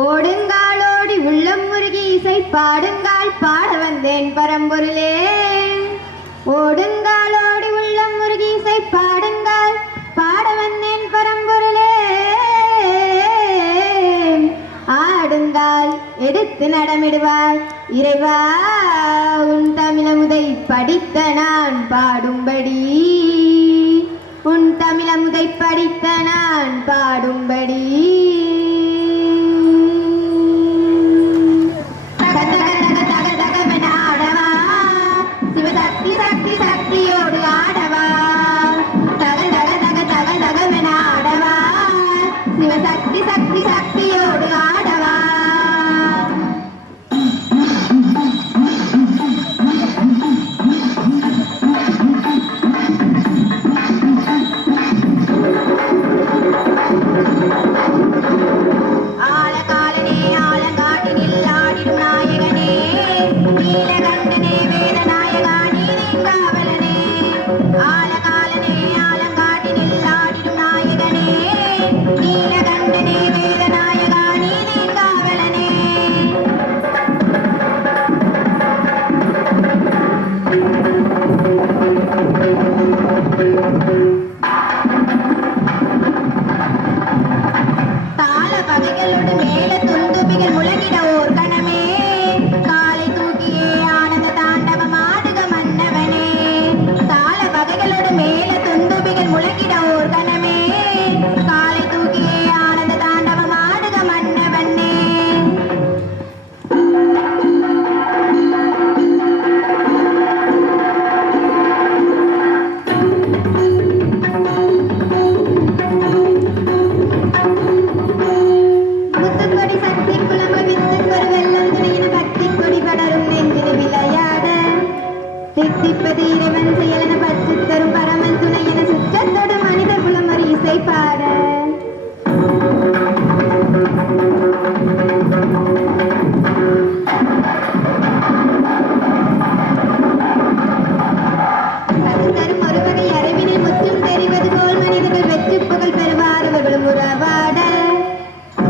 ஓடுங்காலோடி உள்ளம் முருகி இசை பாடுங்கால் பாட வந்தேன் பரம்பொருளே. ஓடுங்காலோடி உள்ளம் முருகி இசை பாடுங்கால் பாட வந்தேன் பரம்பொருளே. ஆடுங்கால் எடுத்து நடமிடுவார் இறைவா, உன் தமிழமுதை படித்த நான் பாடும்படி, உன் தமிழமுதை படித்த நான் பாடும்படி. சக்தி சக்தி சக்தியோடு ஆடவா. ஆலகாலனே ஆலங்காட்டினில் ஆடிடும் நாயகனே, நீலகண்டனே வேதநாயகா நீங்காவலனே. ஆலகாலனே ஆலங்காட்டினில் ஆடிடும் நாயகனே, நீலகண்டனே வேதநாயகா நீங்காவலனே. தாள வகைகளோடு மேல துந்துபிகள் முழங்கிட ஓர் கணமே, காலை தூக்கியே ஆனந்த தாண்டவம் ஆடுக மன்னவனே. தாள வகைகளோடு மேல துந்துபிகள் முழங்கிட ஓர் கணமே, காலை தூக்கியே ஆனந்த தாண்டவம் ஆடுக மன்னவனே. முத்துக்கொடி சக்தி குலம்ப வித்துக்கொரு வெள்ளம் துணியின பக்தி கொடி படரும் நெஞ்சில் விளையாட, தித்திப்பது இறைவன் செயலென பற்று தரும் பரமன் துணையென சுற்றத்தோடு மனித குலம் ஒரு இசை பாட. கருத்தரும் ஒரு வகை அறிவினை முற்றும் தெரிவது போல் மனிதர்கள் வெற்றி புகழ் பெறுவார் அவர்களும் உறவாட.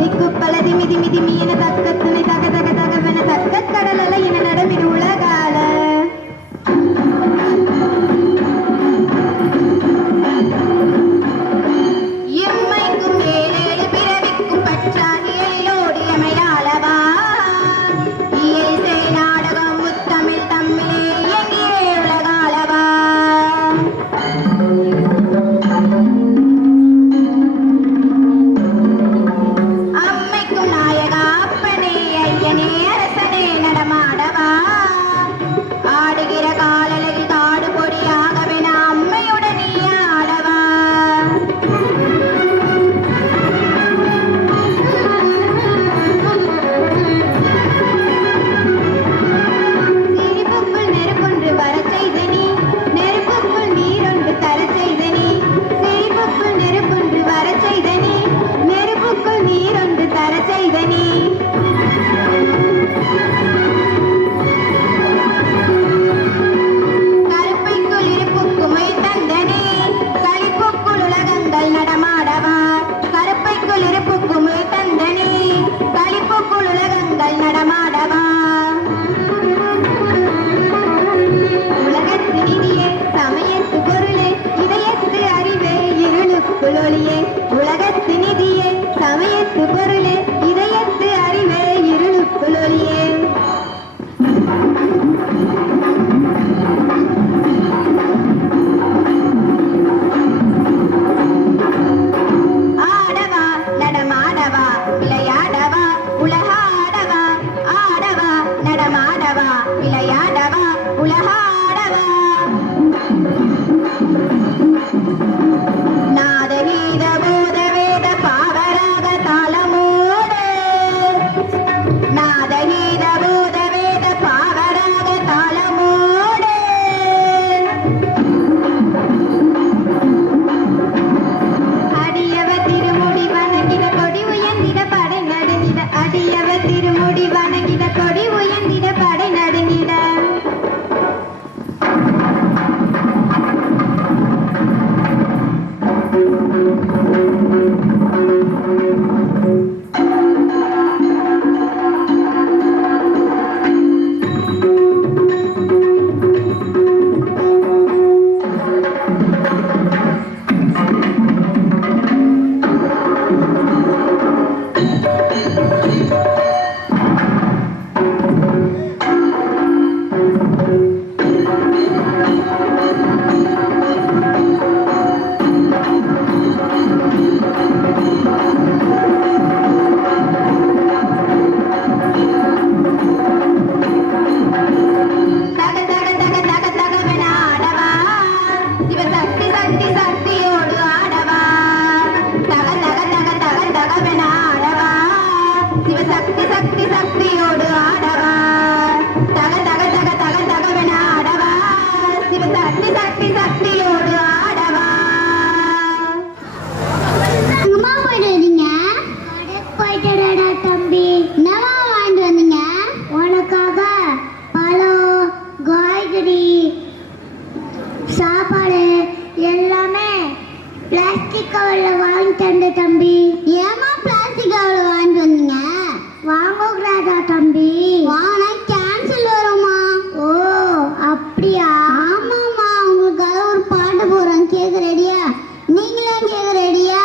திக்குப்பல திமி திமி திமி என தக்க துணை தக தக தகவென தக்க கடல் அலை என நடமிடு உலகால. எம்மைக்கும் ஏழேழு பிறவிக்கும் பற்றாகி எழிலோடு எமையாளவா. இயலிசை நாடகம் முத்தமிழ் தம்மிலே இயங்கியே உலகாளவா. அம்மைக்கும் நாயகா அப்பனே அடடா தம்பி, என்னவா வாங்கிட்டு வந்தீங்க? உனக்காக பழம், காய்கறி, சாப்பாடு எல்லாமே பிளாஸ்டிக் கவர்ல வாங்கி தந்த தம்பி. ஏமா பிளாஸ்டிக் கவர்ல வாங்கிட்டு வந்தீங்க? வாங்கக்கூடாதா தம்பி? வாங்கினா கேன்சல் வருமா? ஓ அப்படியா? ஆமாம்மா, உங்களுக்காக ஒரு பாட்டு போடுறேன், கேட்க ரெடியா? நீங்களும் கேட்க ரெடியா?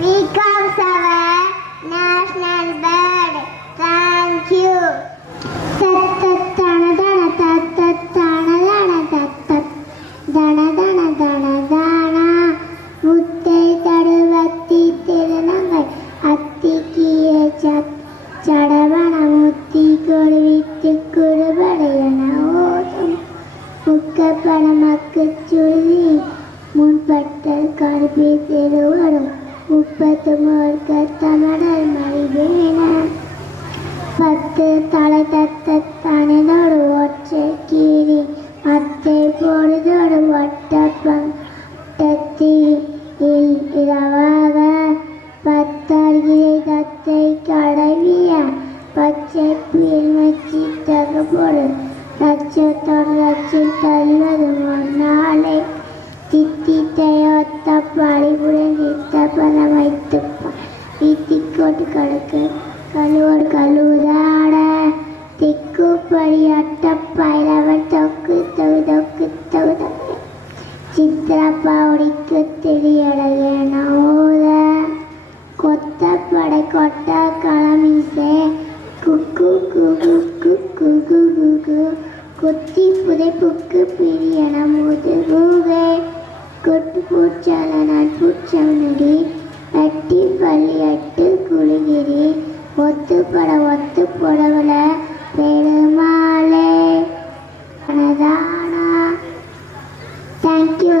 Peacocks are a national bird. கொட்டு கடுக்கு கழுவோடு கழுவுதாட திக்குப்படி அட்டப்பயிலவர் தொக்கு தொகு தொக்கு தொகு தொக்கு சித்திரப்பாவடிக்கு திரியடைய ஓத கொத்தப்படை கொட்ட களமிசே குக்கு குகு குக்கு குகு குத்தி புதைப்புக்கு பிரியன முதுகுகே கொட்டு பூச்சால நட்புச்சவனடி எட்டி பள்ளி எட்டு குளிகிரி ஒத்து புடவுல பெருமாளே அனதானா. தேங்க்யூ.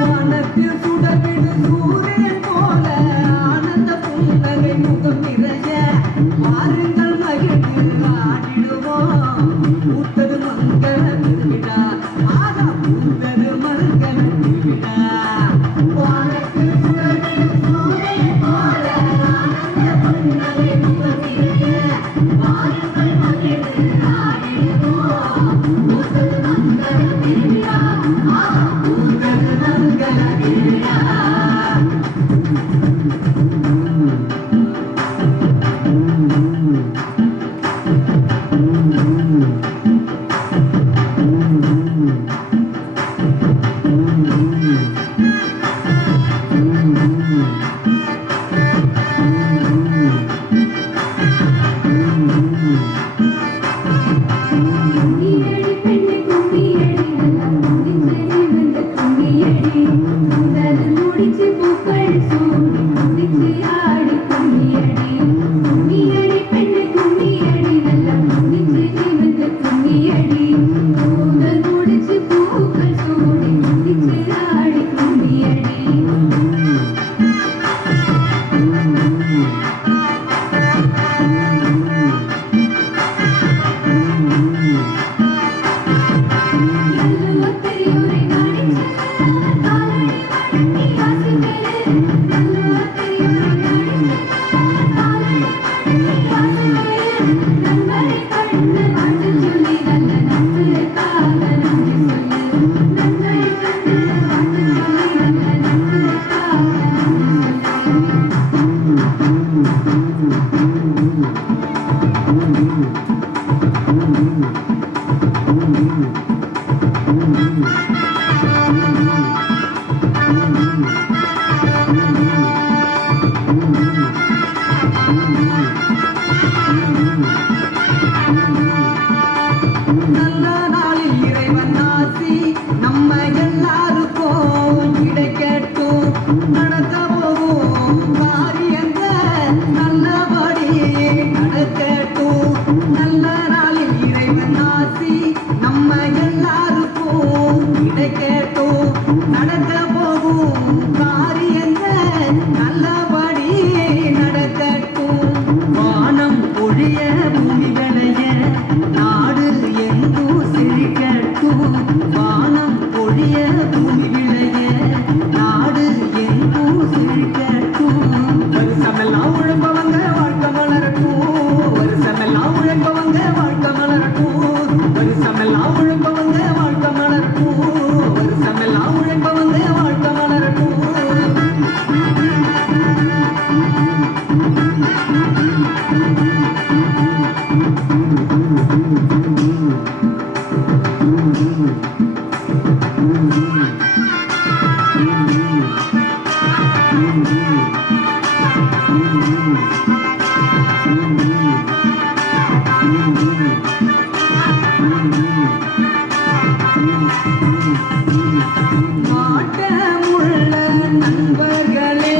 வானத்தில் சுடர்விடு சூரியன் போல ஆனந்த புன்னகை முகம் நிறைய வாருங்கள் மகிழ்ந்து ஆடிடுவோம். பூத்தது மங்கள திருவிழா, ஆகா பூத்தது மங்கள திருவிழா. வானத்தில் சுடர்விடு சூரியன் போல ஆனந்த புன்னகை முகம் நிறைய வாருங்கள் மகிழ்ந்து ஆடிடுவோம். பூத்தது மங்கள திருவிழா, ஆகா பூத்தது மங்கள திருவிழா. கும்மியடி பெண்ணே கும்மியடி நல்லா குதிச்சடி வந்த கும்மியடி முதல் முடிச்சு பூக்கள் சூடி குதிச்சு ஆடி கும்மியடி. கும்மியடி பெண்ணே கும்மியடி நல்லா குதிச்சடி வந்த கும்மியடி முதல் முடிச்சு பூக்கள் சூடி குதிச்சு ஆடி கும்மியடி. நல்ல பெரியோரை நாடி காலடி வணங்கி ஆசிகளே. நல்ல பெரியோரை நாடி காலடி வணங்கி ஆசிகளே. நண்பரை கண்டு வாழ்த்து சொல்லி நல்ல நட்புக்காக நன்றி சொல்லு. நண்பரை கண்டு வாழ்த்து சொல்லி நல்ல நட்புக்காக நன்றி சொல்லு. நல்ல நாளில் இறைவன் ஆசி நம்ம எல்லாருக்கும் கிடைக்கட்டும். நடக்க போகும் காரியங்கள் நல்லபடி நடக்கட்டும். நல்ல நாளில் இறைவன் ஆசி நம்ம எல்லாருக்கும் கிடைக்கட்டும். நடக்க போகும் காரியங்கள் நல்லபடி நடக்கட்டும். வானம் பொழிய பூமி விளைய நாடு எங்கும் செழிக்கட்டும். வானம் பொழிய பூமி விளைய நாடு எங்கும் செழிக்கட்டும். வருஷமெல்லாம் உழைப்பவங்க வாழ்க்கை மலரட்டும். வருஷமெல்லாம் உழைப்பவங்க வாழ்க்கை மலரட்டும். வருஷமெல்லாம் உழைப்பவங்க வாழ்க்கை மலரட்டும். வருஷமெல்லாம் உழைப்பவங்க வாழ்க்கை மலரட்டும். ஆட்டமுள்ள நண்பர்களே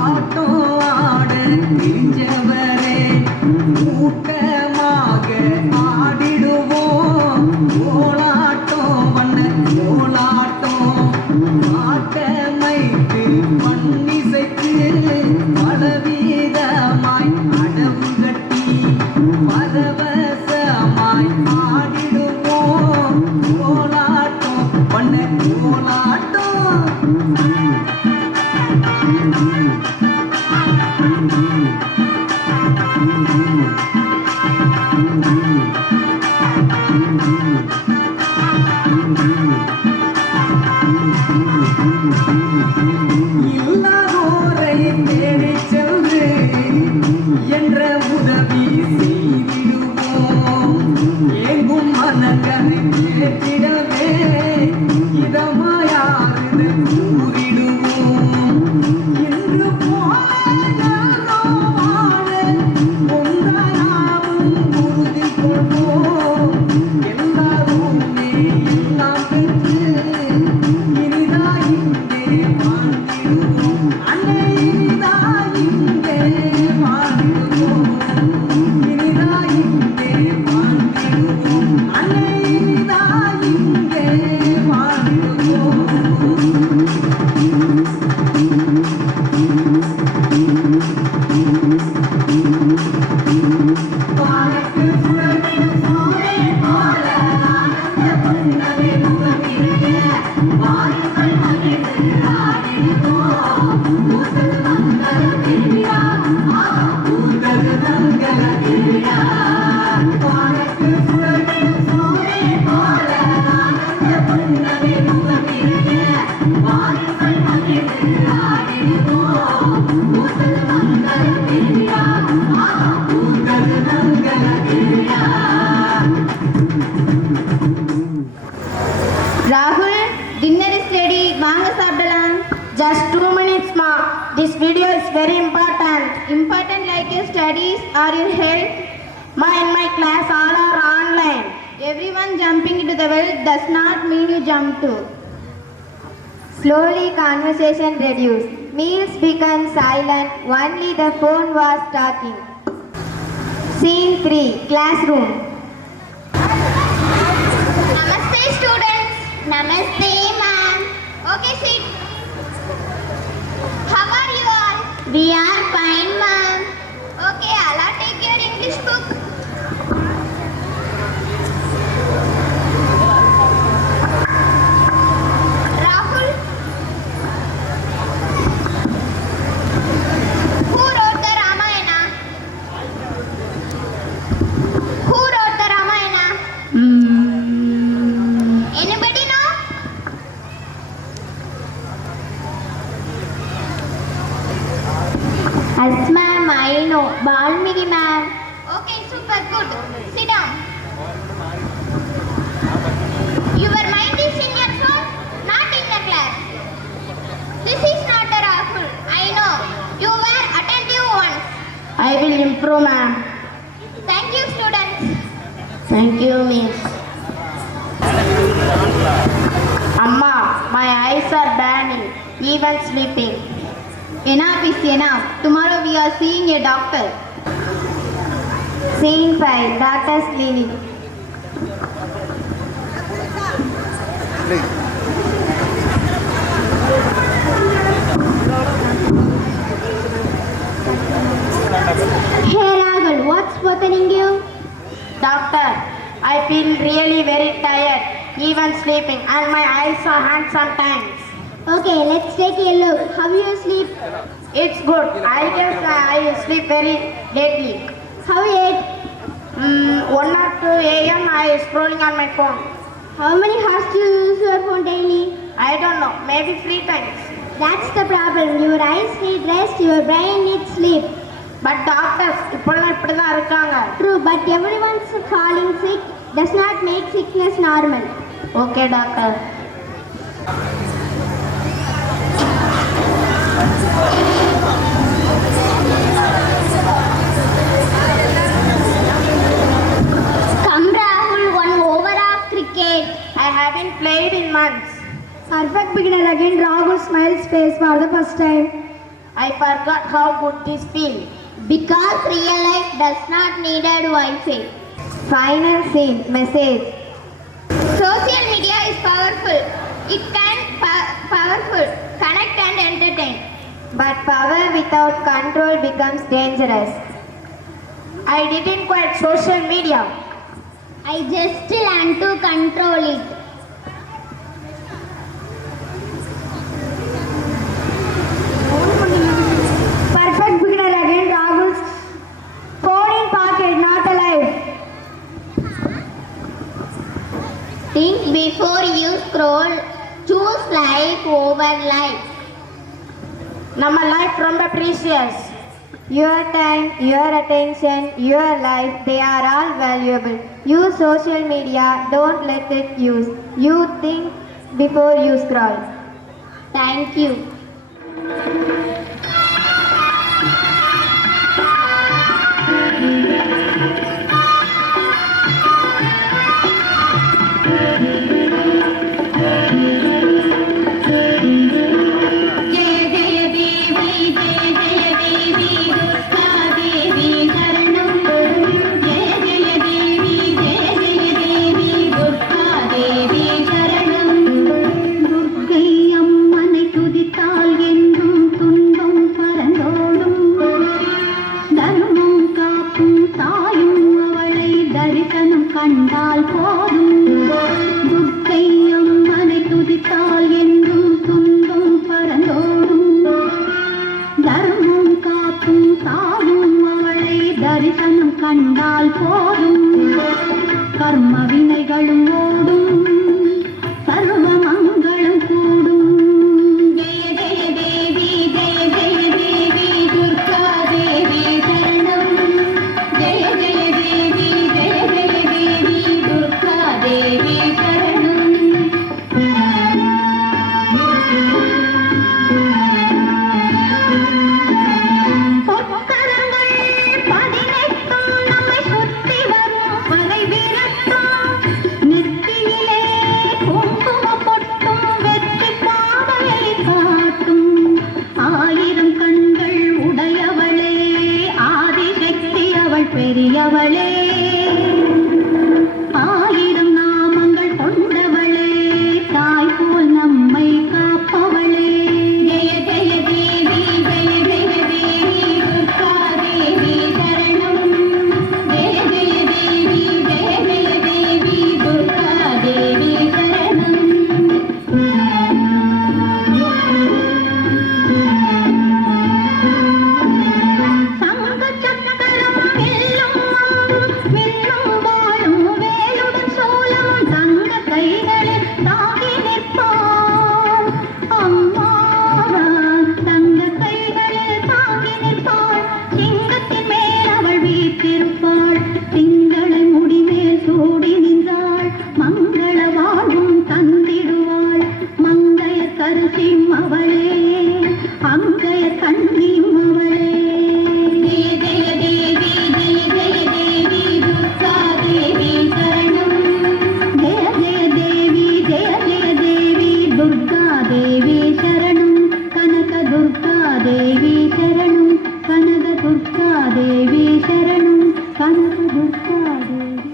ஆட்டம் ஆட மாட்டோம். இல்லாதோரை தேடிச் சென்று என்ற உதவி செய்திடுவோம். ஏங்கும் மனங்களை கேட்டிடவே இதமாயாறு கூறிடுவோம். இன்று போல யாரும் வாழ ஒன்றானாவும் உறுதி கொள்வோம். எல்லாருமே எல்லாம் பெற்று இனிதாய் இங்கே வாழ்ந்திடுவோம். அன்னை இனிதாய் இங்கே வாழ்ந்திடுவோம். இனிதாய் இங்கே வாழ்ந்திடுவோம். அன்னை இனிதாய் இங்கே வாழ்ந்திடுவோம். வானத்து சுழலும் சூரியன் போல ஆனந்த பொன்னவே முகமிருக வாயுகள் மகிழ்ந்து ஆடிடுவோம். பூத்தது மங்கள திருவிழா, பூத்தது மங்கள திருவிழா. வானத்து சுழலும் சூரியன் போல ஆனந்த பொன்னவே முகமிருக வாயுகள் மகிழ்ந்து ஆடிடுவோம். பூத்தது மங்கள திருவிழா, பூத்தது மங்கள திருவிழா. ராகுல், dinner is ready. வாங்க சாப்பிடலாம். Just 2 minutes, ma. This video is very important. Important like your studies or your health. Ma, in my class, all are online. Everyone jumping into the well does not mean you jump too. Slowly, conversation reduced. Meals became silent. Only the phone was talking. Scene 3, classroom. Namaste students. Namaste, ma'am. Okay, sit. How are you all? We are fine, ma'am. Okay, Allah take your English book. Rahul. Who wrote the Ramayana? Who wrote the Ramayana? Anybody know? Yes, ma'am, I know. Balmiki, ma'am. Okay, super good. Sit down. Your mind is in your phone, not in the class. This is not a Rahul. I know. You were attentive once. I will improve, ma'am. Thank you, students. Thank you, miss. Amma, my eyes are burning, even sleeping. Enough is enough. Tomorrow we are seeing a doctor. Scene 5, doctor's clinic. Hey Rahul, what's bothering you? Doctor, I feel really very tired, even sleeping, and my eyes are hurt sometimes. Okay, let's take a look. How you sleep? It's good. I guess I sleep very lately. How late? 1 or 2 a.m. I scrolling on my phone. How many hours do you use your phone daily? I don't know. Maybe 3 times. That's the problem. Your eyes need rest. Your brain needs sleep. But doctors, இப்பெல்லாம் இப்படிதான் இருக்காங்க. True, but everyone's falling sick does not make sickness normal. Okay, doctor. Come Rahul, one over of cricket. I haven't played in months. Perfect beginner again. Rahul smiles face for the first time. I forgot how good this feels. Because real life does not need a Wi-Fi. Final scene, message. Social media is powerful. It can powerful, connect and entertain. But power without control becomes dangerous. I didn't quit social media. I just learned to control it. life over life. நம்ம life ரொம்ப precious. Your time, your attention, your life, they are all valuable. Use social media, don't let it use. You think before you scroll. Thank you. கண்டால் போதும் துர்க்கை அம்மனை துதித்தால் என்றும் துன்பம் பறந்தோடும் தர்மம் காக்கும் தாயும் அவளை தரிசனம் கண்டால் போதும் கர்ம வினைகளும் ஓடும் சர்வ மங்களும் கூடும் ஜெய ஜெய தேவி ஜெய ஜெய தேவி துர்கா தேவி சரணம் ஜெய ஜெய தேவி ஜெய ஜெய தேவி துர்கா தேவி சரணம் பொற்கரங்கள் 18 நம்மை சுற்றி வரும் பகை விரட்டும் நெற்றியிலே குங்கும பொட்டும் வெற்றி பாதையை காட்டும் 1000 கண்கள் உடையவளே ஆதிசக்தி அவள் பெரியவளே 1000 நாமங்கள் கொண்டவளே தாய் போல் நம்மை காப்பவளே ஜெய ஜெய தேவி ஜெய ஜெய தேவி துர்கா தேவி சரணம் ஜெய ஜெய தேவி ஜெய ஜெய தேவி துர்கா தேவி சரணம் சங்க சக்கரம் வெல்லும் மின்னும் வாழும் வேலுடன் சோளம் தங்க கைகளில் தாங்கி நிற்பாள் அம்மாவாள் தங்க கைகளில் தாங்கி நிற்பாள் சிங்கத்தின் மேல் அவள் வீற்றிருப்பாள் திங்களை முடிமேல் சூடி நின்றாள் மங்கள வாழ்வும் தந்திடுவாள் மங்கைய கருசியும் அவளே அங்கைய கண்ணியும் அவளே ஜெய ஜெய தேவி ஜெய ஜெய தேவி துர்கா தேவி சரணம் ஜெய ஜெய தேவி ஜெய ஜெய தேவி துர்கா தேவி சரணம் கனக துர்கா தேவி சரணம் கனக துர்கா தேவி சரணம் கனக துர்கா தேவி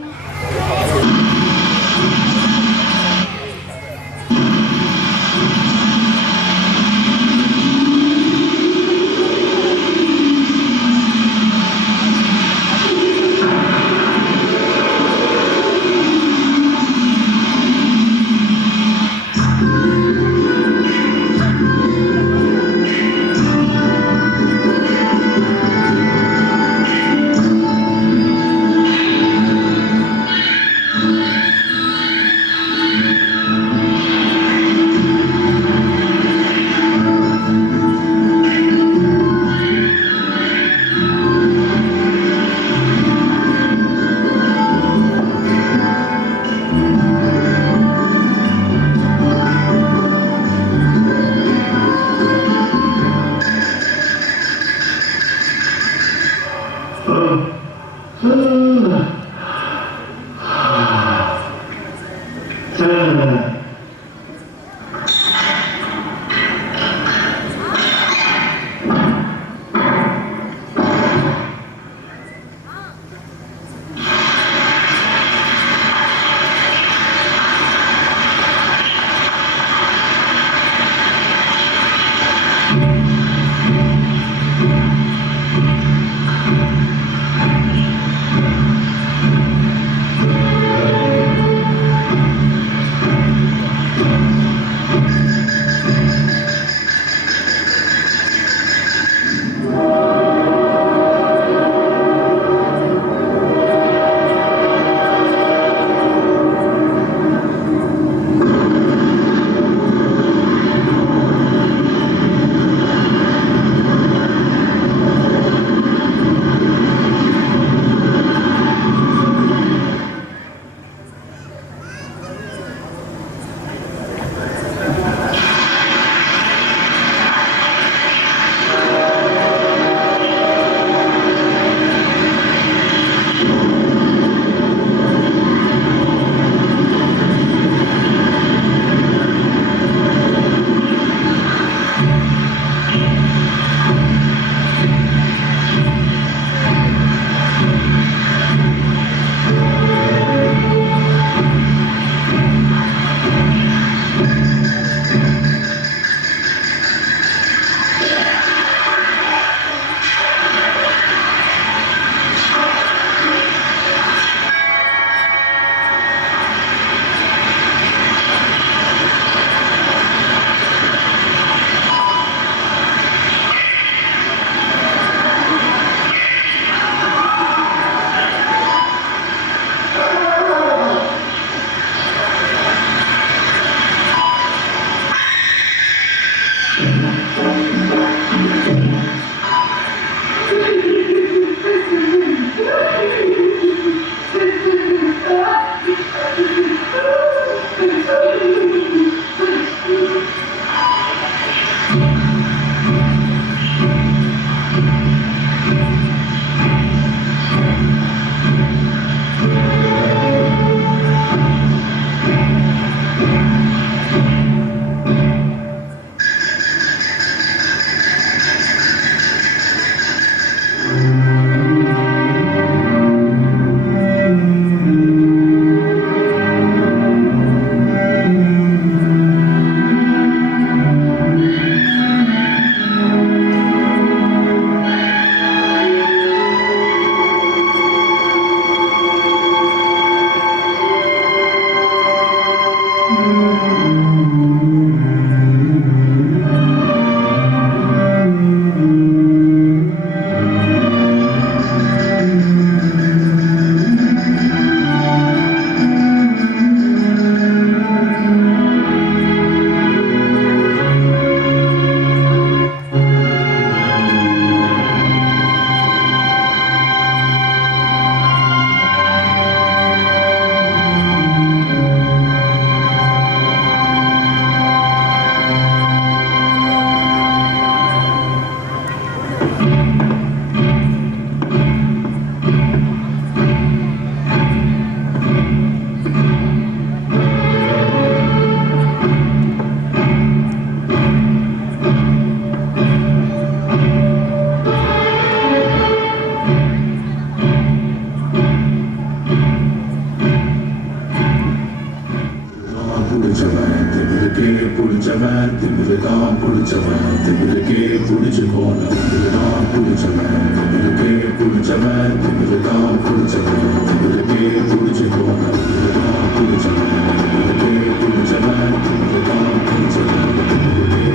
பிடிச்சவன் திமிருதான் பிடிச்சவன் திமிருக்கே பிடிச்சு போன திமிருதான் பிடிச்சவன் திமிருக்கே பிடிச்சவன் திமிருதான் பிடிச்சவன் திமிருக்கே பிடிச்சு போன திமிருதான் பிடிச்சவன் திமிருக்கே பிடிச்சவன் திமிருதான் பிடிச்சவன் திமிருக்கே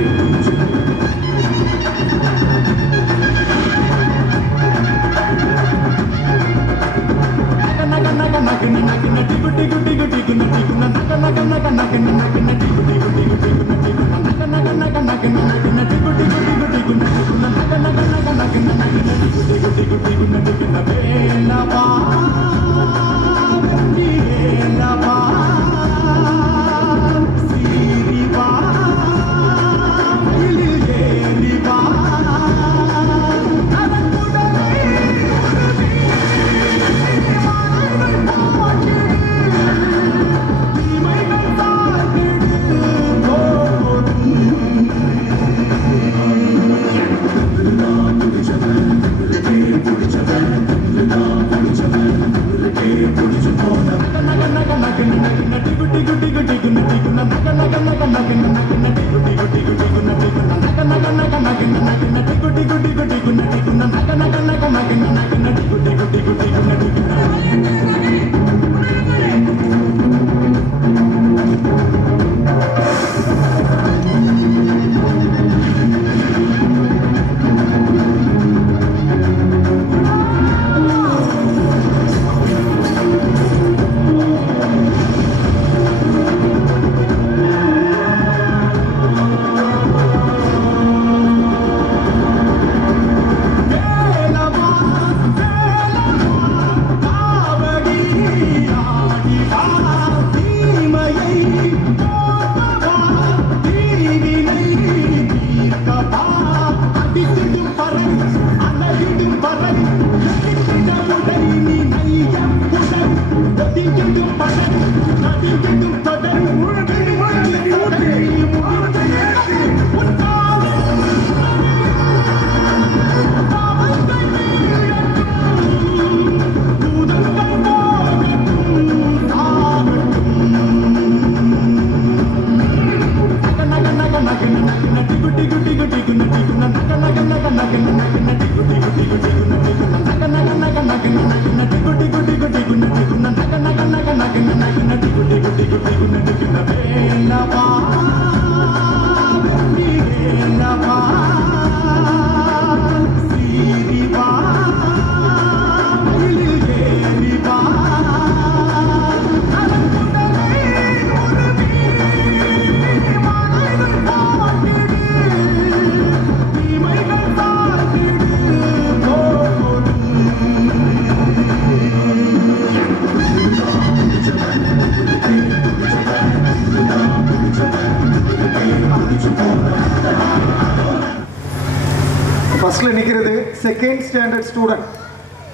ஃபர்ஸ்ட்ல நிக்கிறது செகண்ட் ஸ்டாண்டர்ட் ஸ்டூடெண்ட்.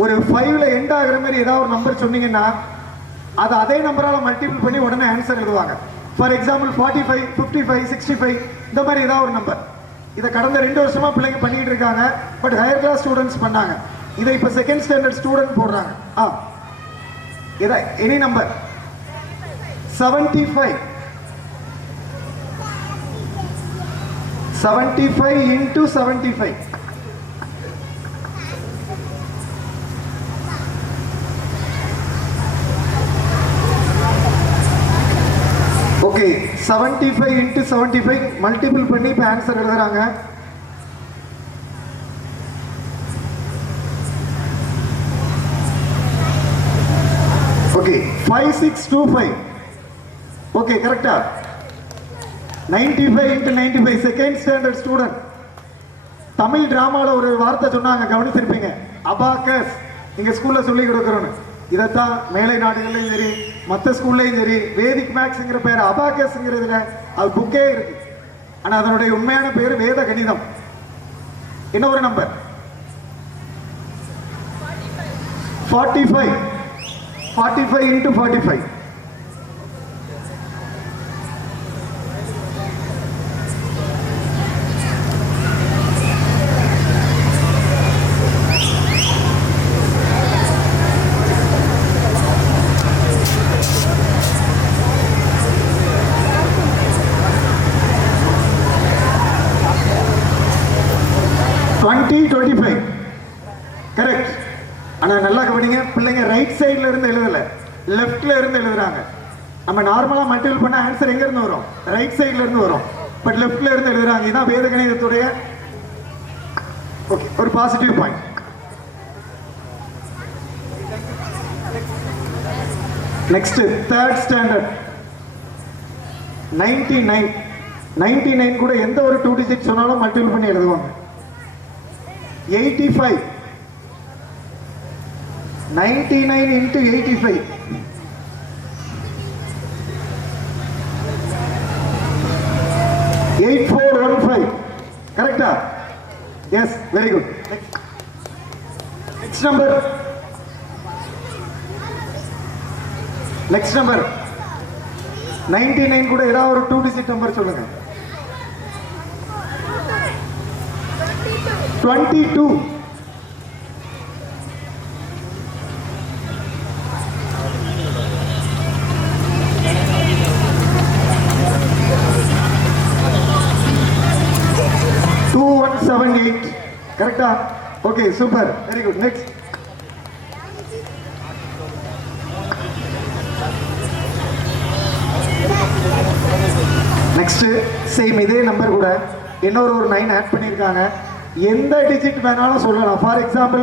ஒரு 5ல எண்ட் ஆகிற மாதிரி ஏதாவது ஒரு நம்பர் சொன்னீங்கன்னா அதை அதே நம்பரால மல்டிபிள் பண்ணி உடனே ஆன்சர் எழுதுவாங்க. ஃபார் எக்ஸாம்பிள் 45, 55, 65 இந்த மாதிரி ஏதாவது ஒரு நம்பர். இதை கடந்த 2 வருஷமா பிள்ளைங்க பண்ணிட்டு இருக்காங்க. பட் ஹையர் கிளாஸ் ஸ்டூடெண்ட்ஸ் பண்ணாங்க. இதை இப்போ செகண்ட் ஸ்டாண்டர்ட் ஸ்டூடெண்ட் போடுறாங்க. இதை any number 75 into 75. Okay, 75 into 75 multiple பண்ணி இப்போ ஆன்சர் எழுதுறாங்க. ஓகே, 5625. ஓகே, கரெக்டா? 95 into 95 second standard student. Tamil டிராமாவில் ஒரு வார்த்தை சொன்னாங்க, கவனிச்சிருப்பீங்க. அபாக்கஸ். எங்க ஸ்கூல்ல சொல்லி கொடுக்குறோன்னு. இதைத்தான் மேலை நாடுகள்லையும் சரி மற்ற ஸ்கூல்லையும் சரி வேதிக் மேக்ஸ்ங்கிற பேர் அபாக்கஸ்ங்கிறதுல அது புக்கே இருக்கு. ஆனால் அதனுடைய உண்மையான பேர் வேத கணிதம். என்ன ஒரு நம்பர்? 45. 45 into 45. 2025 கரெக்ட். ஆனா நல்லா கவனிங்க, பிள்ளைங்க ரைட் சைடுல இருந்து எழுதல, லெஃப்ட்ல இருந்து எழுதுறாங்க. நம்ம நார்மலா மல்டிபிள் பண்ண ஆன்சர் எங்க இருந்து வரும்? ரைட் சைடுல இருந்து வரும். பட் லெஃப்ட்ல இருந்து எழுதுறாங்க. இதான் வேத கணிதத்துடைய ஓகே ஒரு positive point. Next third standard 99 கூட எந்த ஒரு 2 டிஜிட் சொன்னாலும் மல்டிபிள் பண்ணி எழுதுவாங்க. 85 99 into 85 8415 கரெக்டா? Yes, very good. Next number 99 கூட ஏதாவது ஒரு 2 டிஜிட் நம்பர் சொல்லுங்க. 22 2178 கரெக்டா? Okay super, very good. Next next same இதே நம்பர் கூட இன்னொரு 9 ஆட் பண்ணியிருக்காங்க. எந்த டிஜிட் வேணாலும் சொல்லலாம். ஃபார் எக்ஸாம்பிள்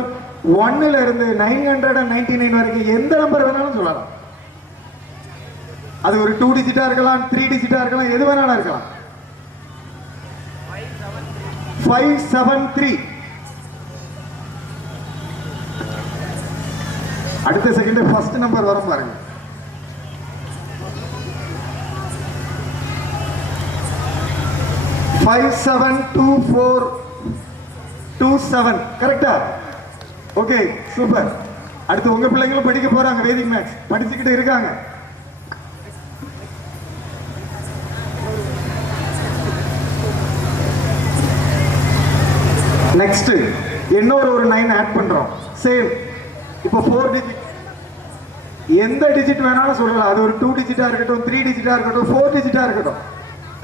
1ல இருந்து 999 வரைக்கும் எந்த நம்பர் வேணாலும் சொல்லலாம். அது ஒரு 2 டிஜிட்டா இருக்கலாம், 3 டிஜிட்டா இருக்கலாம், எது வேணாலும் இருக்கலாம். 573 அடுத்த செகண்ட் ஃபர்ஸ்ட் நம்பர் வரும் பாருங்க. 572427 கரெக்டா? Okay super. அடுத்து உங்க பிள்ளைங்களும் படிக்க போறாங்க, வேதிக் மேத்ஸ் படிச்சுக்கிட்டு இருக்காங்க. நெக்ஸ்ட் இன்னொரு 9 ஆட் பண்றோம். சேம் இப்போ 4 டிஜிட் எந்த டிஜிட் வேணாலும் சொல்லலாம். அது ஒரு 2 டிஜிட்டா இருக்கட்டும், 3 டிஜிட்டா இருக்கட்டும், 4 டிஜிட்டா இருக்கட்டும்,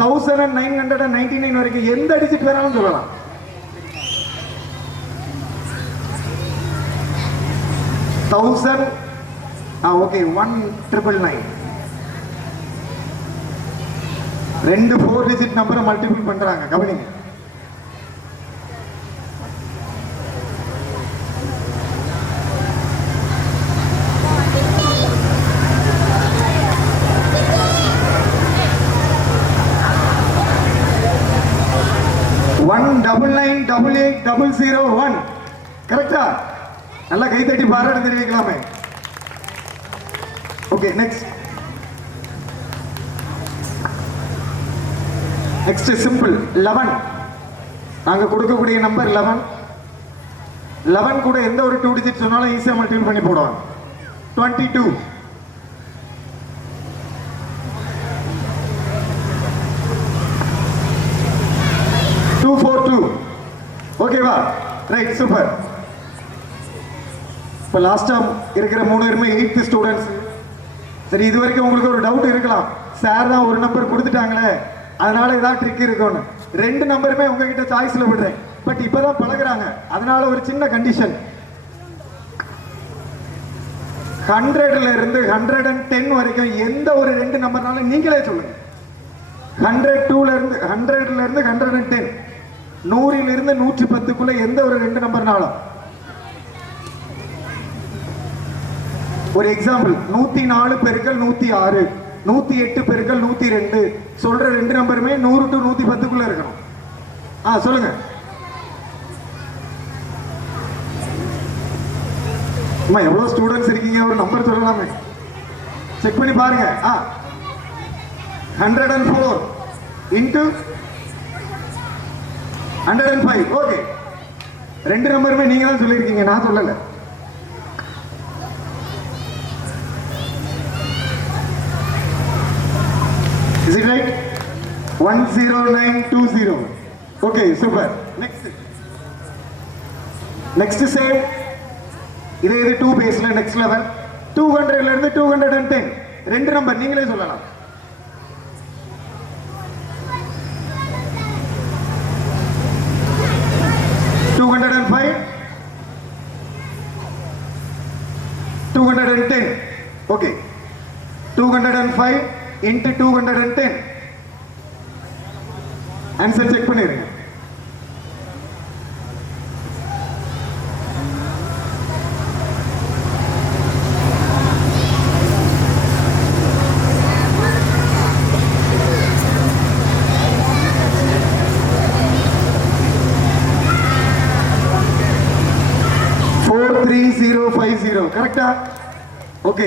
1999 வரைக்கும் எந்த டிஜிட் வேணாலும் சொல்லலாம். 1000 ஓகே 1999 ரெண்டு 4 டிஜிட் நம்பரை மல்டிபிள் பண்றாங்க, கவனிங்க. One 99880001 கரெக்டா? நல்லா கைத்தட்டி பாராட்டு தெரிவிக்கலாமே. ஓகே நெக்ஸ்ட் சிம்பிள் 11 நாங்க கொடுக்கக்கூடிய நம்பர் 11 கூட எந்த ஒரு 2 டிஜிட் சொன்னாலும் ஈஸியா மல்டிபிள் பண்ணி போடுவாங்க. 22 242 ஓகேவா? Right super. இப்போ லாஸ்ட் டைம் இருக்கிற 3 பேருமே 8th ஸ்டூடெண்ட்ஸ். சரி, இது வரைக்கும் உங்களுக்கு ஒரு டவுட் இருக்கலாம், சார் தான் ஒரு நம்பர் கொடுத்துட்டாங்களே அதனால ஏதாவது ட்ரிக் இருக்கும்னு. 2 நம்பருமே உங்ககிட்ட சாய்ஸ்ல விடுறேன். பட் இப்பதான் பழகுறாங்க, அதனால ஒரு சின்ன கண்டிஷன். 100ல இருந்து 110 வரைக்கும் எந்த ஒரு 2 நம்பர்னாலும் நீங்களே சொல்லுங்க. 102ல இருந்து 110, 100ல இருந்து 110க்குள்ள எந்த ஒரு 2 நம்பர்னாலும். ஒரு எக்ஸாம்பிள் 104 பெருக்கல் 106, 108 பெருக்கல் 102 சொல்ற 2 நம்பருமே 100 to 110க்குள்ள இருக்கணும். சொல்லுங்க. அம்மா எவ்வளவு ஸ்டூடெண்ட்ஸ் இருக்கீங்க, ஒரு நம்பர் சொல்லலாமே, செக் பண்ணி பாருங்க. 104 into 105 ஓகே. 2 நம்பருமே நீங்க தான் சொல்லியிருக்கீங்க, நான் சொல்லல. Is it right? 10920 okay super. next same இதே 2 பேஸ்ல next level 200 ல இருந்து 210 2 நம்பர் நீங்களே சொல்லலாம். 335 into 210. ஆன்சர் செக் பண்ணிருங்க. கரெக்டா? ஓகே.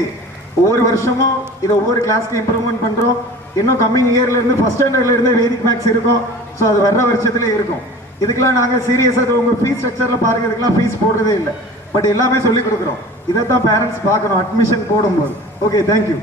ஒவ்வொரு வருஷமும் இதை ஒவ்வொரு கிளாஸ்க்கு இம்ப்ரூவ்மெண்ட் பண்றோம். இன்னும் கம்மிங் இயர்ல இருந்து ஃபர்ஸ்ட் ஸ்டாண்டர்ட்ல இருந்து வேதிக் மேக்ஸ் இருக்கும். ஸோ அது வர்ற வருஷத்துல இருக்கும். இதுக்கெல்லாம் நாங்கள் சீரியஸாக உங்க ஃபீஸ் ஸ்ட்ரக்சர்ல பாருங்க, இதுக்கெல்லாம் ஃபீஸ் போடுறதே இல்லை. பட் எல்லாமே சொல்லி கொடுக்குறோம். இதை தான் பேரண்ட்ஸ் பார்க்கணும் அட்மிஷன் போடும்போது. Okay, thank you.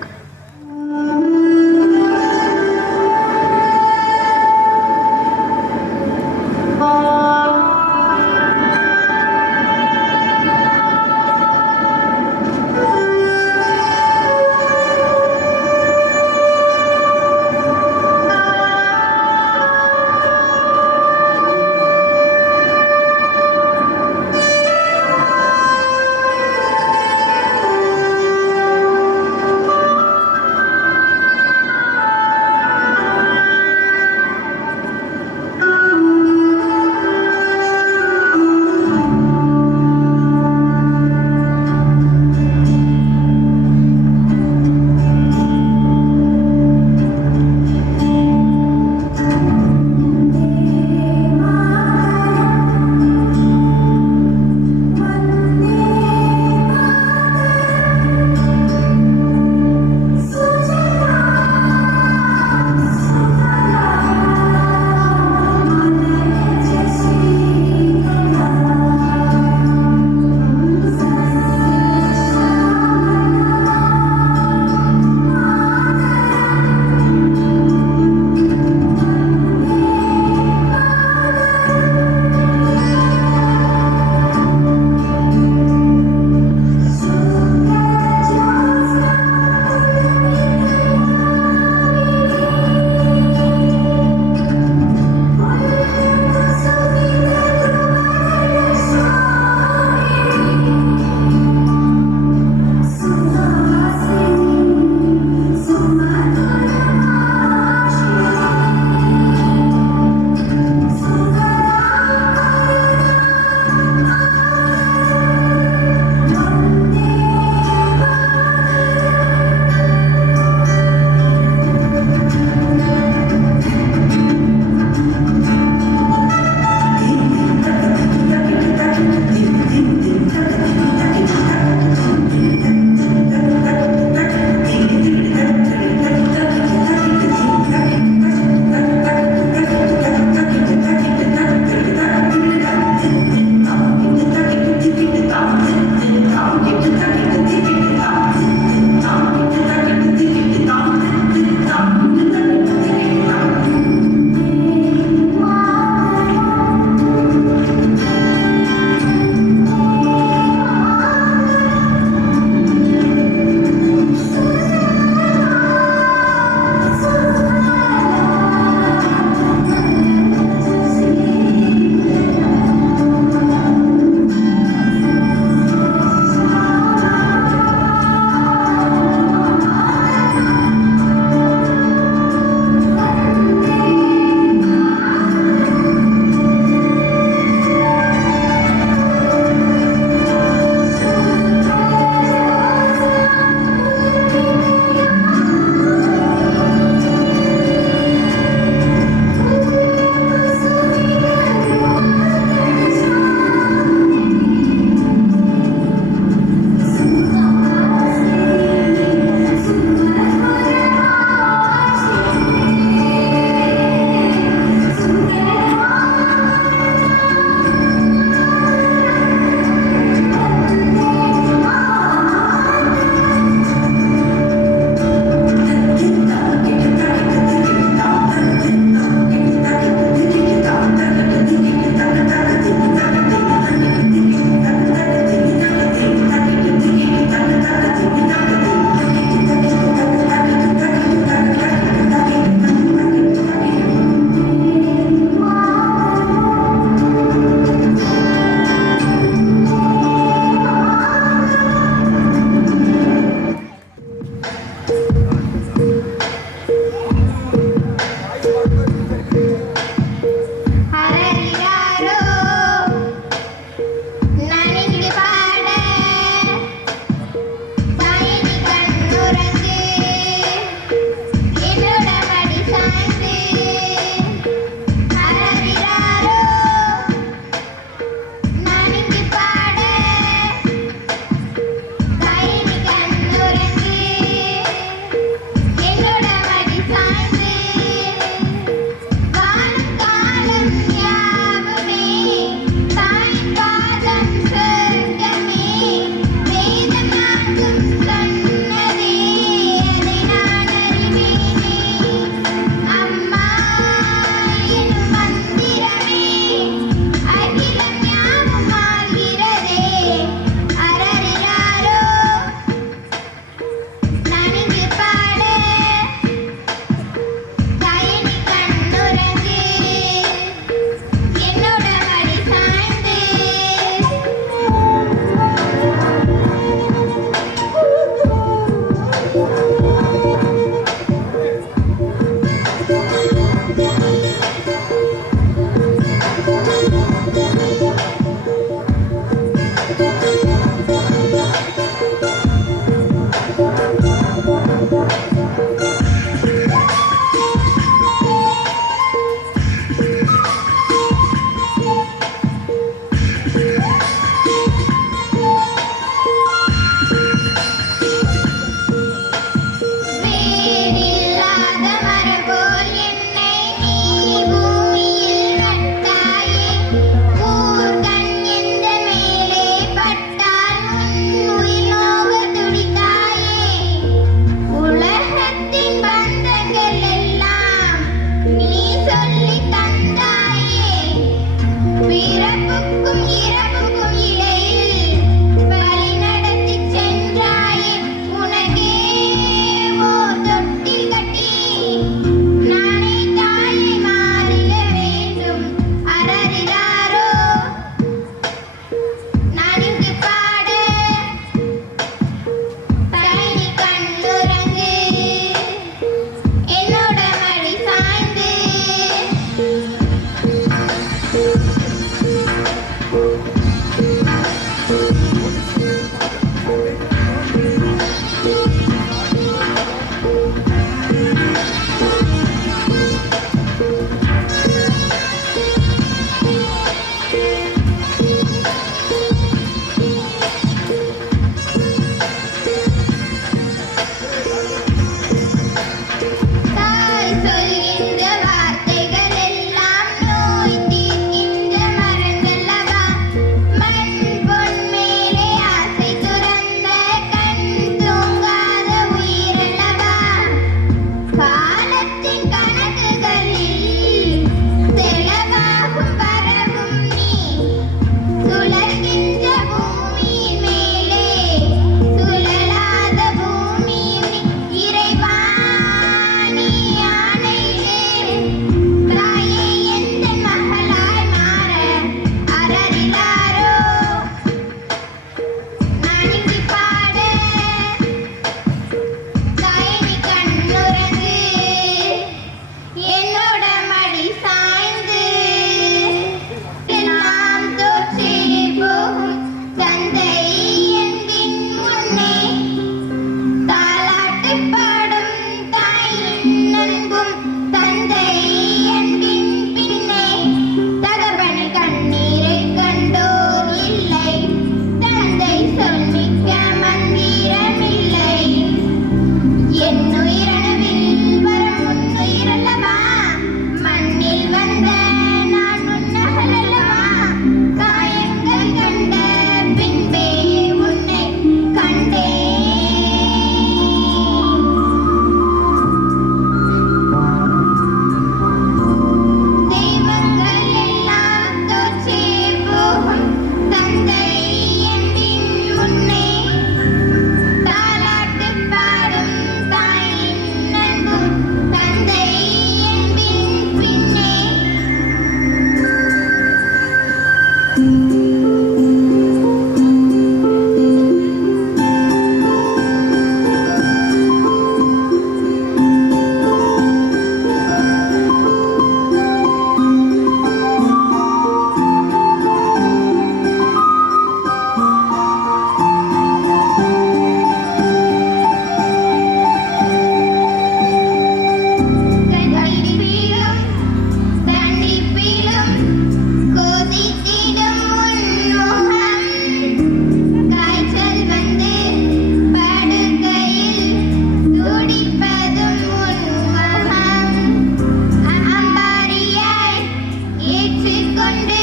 ஏற்றிக்கொண்டு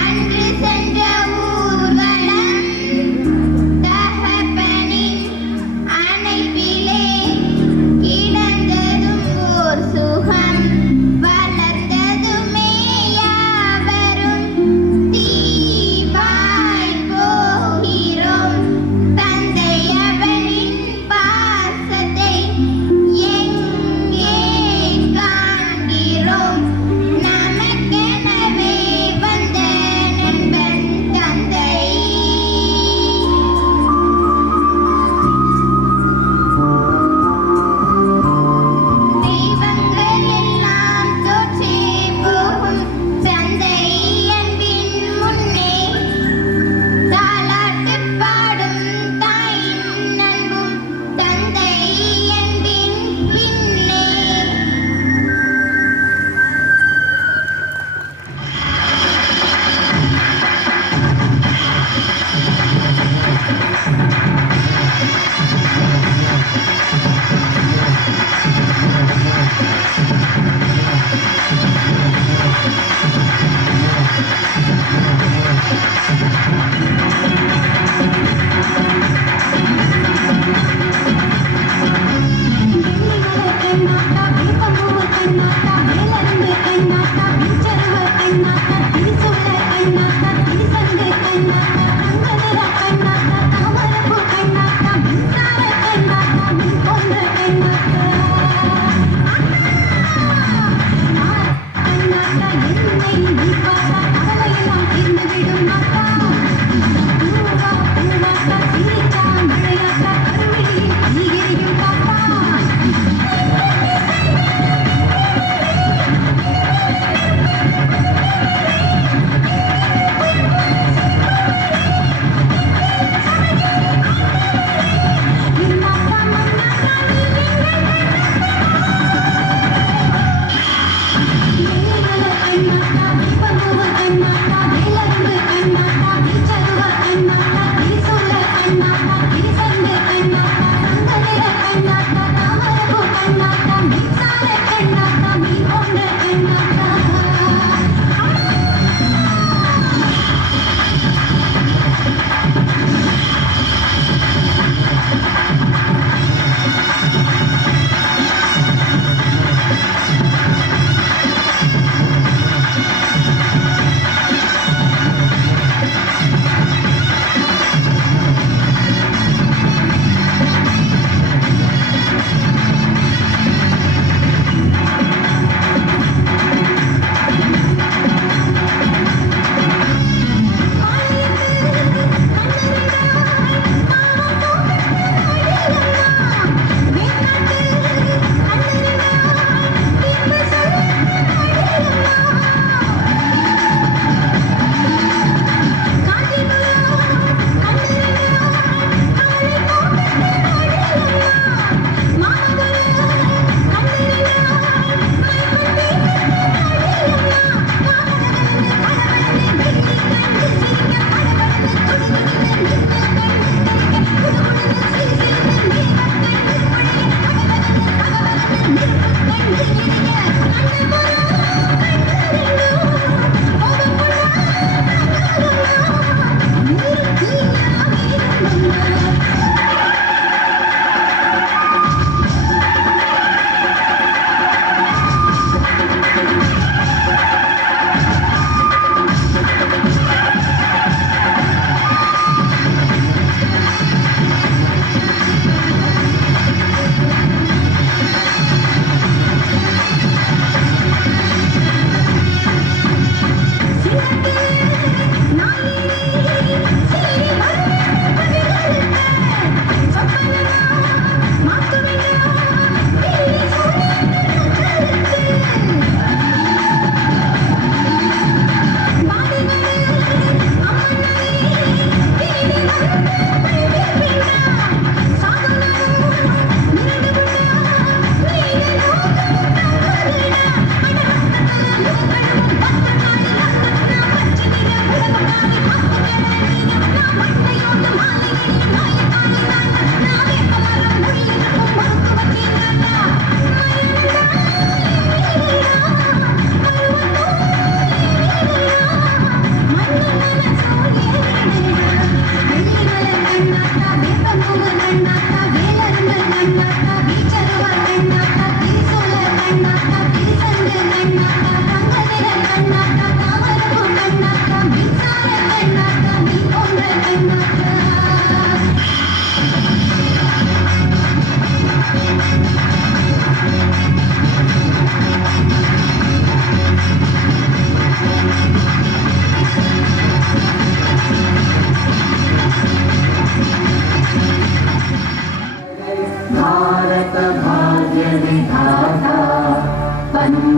அன்று சென்ற ஊர்வலம் தகப்பனின் அணைப்பிலே கிடந்ததும் ஓர் சுகம் வளர்ந்ததுமே யாவரும் தீவாய் போகிறோம் தந்தை அவனின் பாசத்தை எங்கே காண்கிறோம் நமக்கெனவே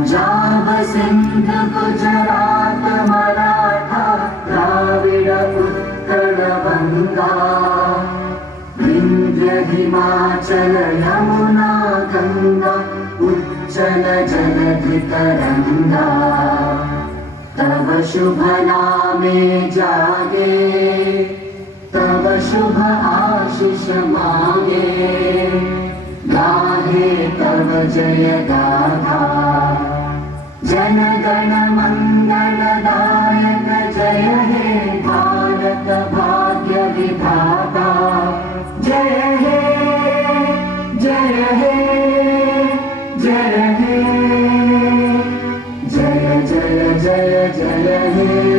पंजाब सिंध गुजरात मराठा द्राविड उत्कल बंगा विंध्य हिमाचल यमुना गंगा उच्चल जलधि तरंगा तव शुभ नामे जागे तव शुभ आशीष मांगे गाहे तव जय गाथा जन गण मंगल दायक जय हे भारत भाग्य विधाता जय हे जय हे जय हे जय जय जय जय हे